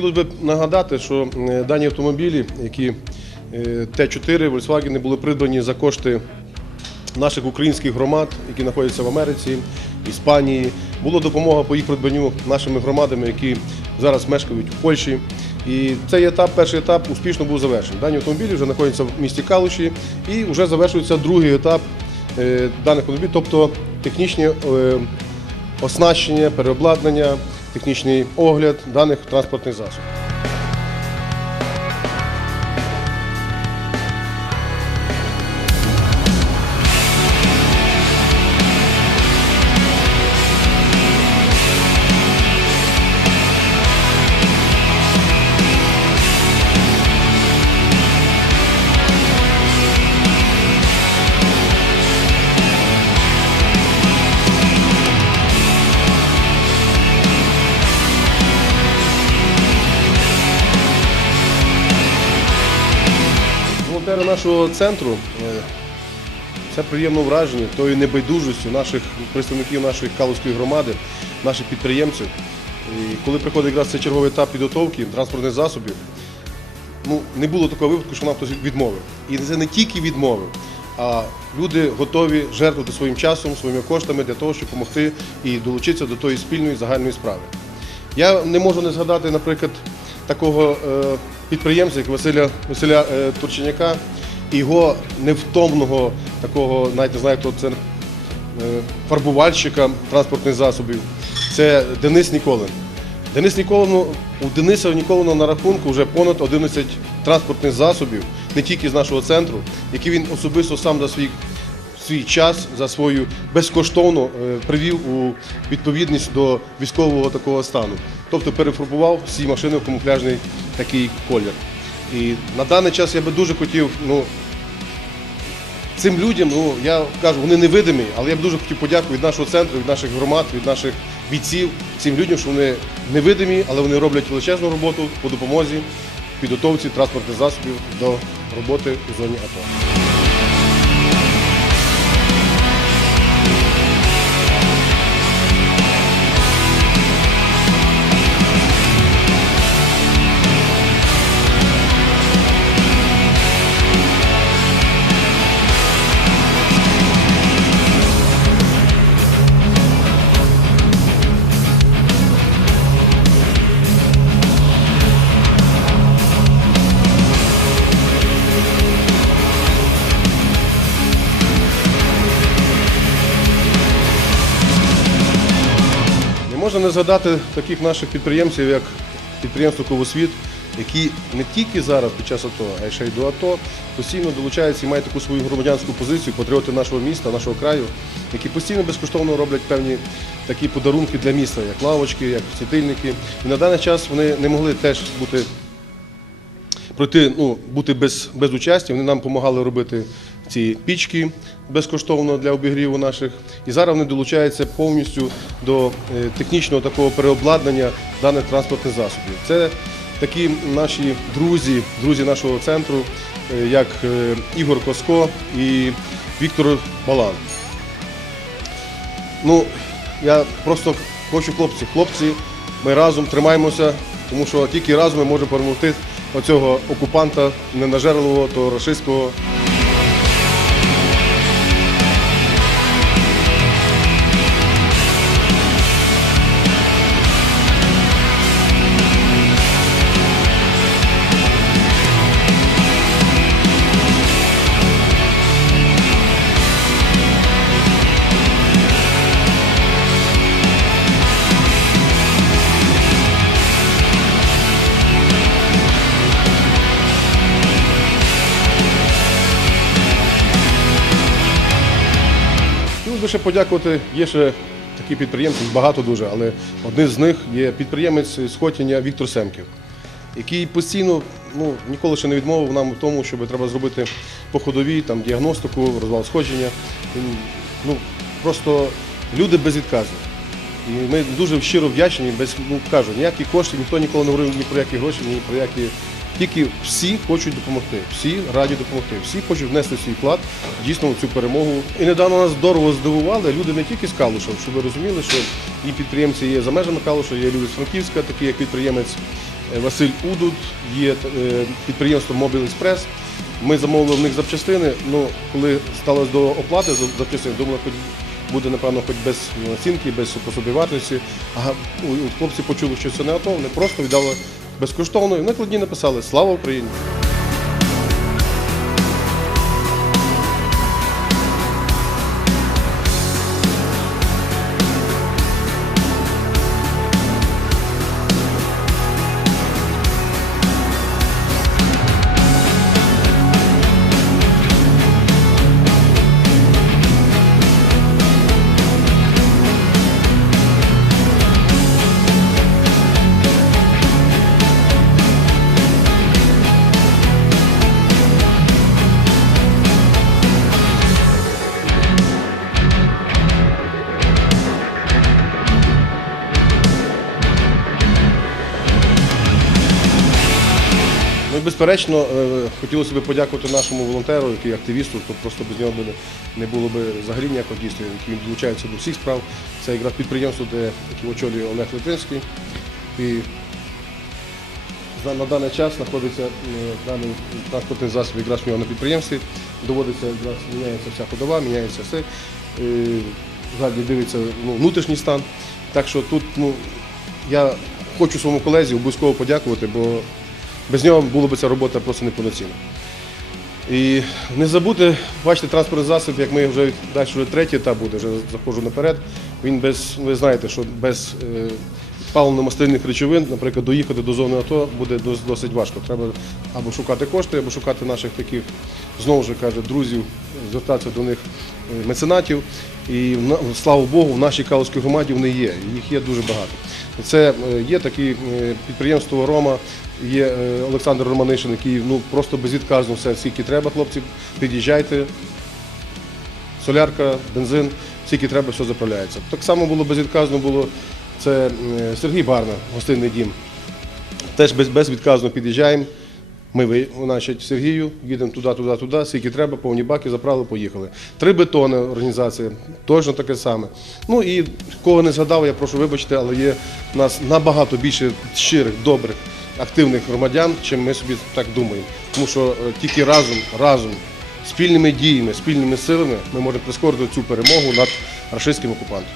хотілося б нагадати, що е, дані автомобілі, які е, Т4 Volkswagen, були придбані за кошти наших українських громад, які знаходяться в Америці, Іспанії. Була допомога по їх придбанню нашими громадами, які зараз мешкають в Польщі. І цей етап, перший етап, успішно був завершений. Дані автомобілі вже знаходяться в місті Калуші і вже завершується другий етап е, даних автомобілів, тобто технічні оснащення, переобладнання, технічний огляд даних транспортних засобів. Волонтери нашого центру е, це приємно враження тою небайдужістю наших представників нашої Калузької громади, наших підприємців. І коли приходить якраз цей черговий етап підготовки транспортних засобів, ну, не було такого випадку, що нам хтось відмовив. І це не тільки відмовив, а люди готові жертвувати своїм часом, своїми коштами для того, щоб допомогти і долучитися до тої спільної загальної справи. Я не можу не згадати, наприклад, такого е, підприємця, як Василя, Василя е, Турченяка, його невтомного такого, навіть не хто це е, фарбувальщика транспортних засобів. Це Денис Ніколин. Денис Ніколин, у Дениса Ніколина на рахунку вже понад 11 транспортних засобів, не тільки з нашого центру, які він особисто сам за свій свій час за свою безкоштовно е, привів у відповідність до військового такого стану. Тобто перефарбував всі машини в камуфляжний такий колір. І на даний час я би дуже хотів, ну, цим людям, ну я кажу, вони невидимі, але я б дуже хотів подякувати від нашого центру, від наших громад, від наших бійців, цим людям, що вони невидимі, але вони роблять величезну роботу по допомозі, підготовці транспортних засобів до роботи у зоні АТО. Можна не згадати таких наших підприємців, як підприємство Ковосвіт, які не тільки зараз під час АТО, а й ще й до АТО постійно долучаються і мають таку свою громадянську позицію, патріоти нашого міста, нашого краю, які постійно безкоштовно роблять певні такі подарунки для міста, як лавочки, як світильники. І на даний час вони не могли теж бути пройти, ну, бути без, без участі. Вони нам допомагали робити ці пічки безкоштовно для обігріву наших. І зараз вони долучаються повністю до е, технічного такого переобладнання даних транспортних засобів. Це такі наші друзі, друзі нашого центру, е, як е, Ігор Коско і Віктор Балан. Ну, я просто хочу хлопці, хлопці, ми разом тримаємося, тому що тільки разом ми можемо перемогти оцього окупанта ненажерливого, того рашистського. Ще подякувати. Є ще такі підприємці, багато дуже, але один з них є підприємець з Хотіння Віктор Семків, який постійно ну, ніколи ще не відмовив нам в тому, щоб треба зробити по ходовій там, діагностику, розвал сходження. Ну, просто люди безвідказні. І ми дуже щиро вдячні, без ну кажу, ніякі кошти, ніхто ніколи не говорив ні про які гроші, ні про які. Тільки всі хочуть допомогти, всі раді допомогти, всі хочуть внести свій вклад дійсно у цю перемогу. І недавно нас здорово здивували люди не тільки з Калуша, щоб ви розуміли, що і підприємці є за межами Калуша, є люди з Франківська, такі як підприємець е, Василь Удуд, є е, підприємство Mobile Express. Ми замовили в них запчастини. Ну, коли сталося до оплати за запчастин, думали, хоч буде, напевно, хоч без оцінки, без пособівартості. А ну, хлопці почули, що це не АТО, вони просто віддали безкоштовно. Накладні написали Слава Україні! Безперечно, е, хотілося б подякувати нашому волонтеру, який активісту, то просто без нього не- було б взагалі ніякого дійства, який він долучається до всіх справ. Це якраз підприємство, де очолює Олег Литвинський. І на даний час знаходиться е, даний транспортний засіб якраз в нього на підприємстві. Доводиться якраз міняється вся ходова, міняється все. Е, Ззаді дивиться ну, внутрішній стан. Так що тут ну, я хочу своєму колезі обов'язково подякувати, бо без нього була б ця робота просто неповноцінна. І не забути, бачите, транспортний засіб, як ми вже далі вже третій етап буде, вже заходжу наперед. Він без, ви знаєте, що без е, паливно-мастильних речовин, наприклад, доїхати до зони АТО буде досить важко. Треба або шукати кошти, або шукати наших таких, знову ж каже, друзів, звертатися до них е, меценатів. І слава Богу, в нашій Калузькій громаді вони є. Їх є дуже багато. Це е, є такі е, підприємство Рома, є е, Олександр Романишин, який ну, просто безвідказно все, скільки треба, хлопці, під'їжджайте, солярка, бензин, скільки треба, все заправляється. Так само було безвідказно було це Сергій Барна, гостинний дім. Теж безвідказно під'їжджаємо. Ми значить, Сергію, їдемо туди, туди, туди, скільки треба, повні баки, заправили, поїхали. Три бетони організація, точно таке саме. Ну і кого не згадав, я прошу вибачте, але є в нас набагато більше щирих, добрих, активних громадян, чим ми собі так думаємо. Тому що е, тільки разом, разом, спільними діями, спільними силами ми можемо прискорити цю перемогу над рашистським окупантом.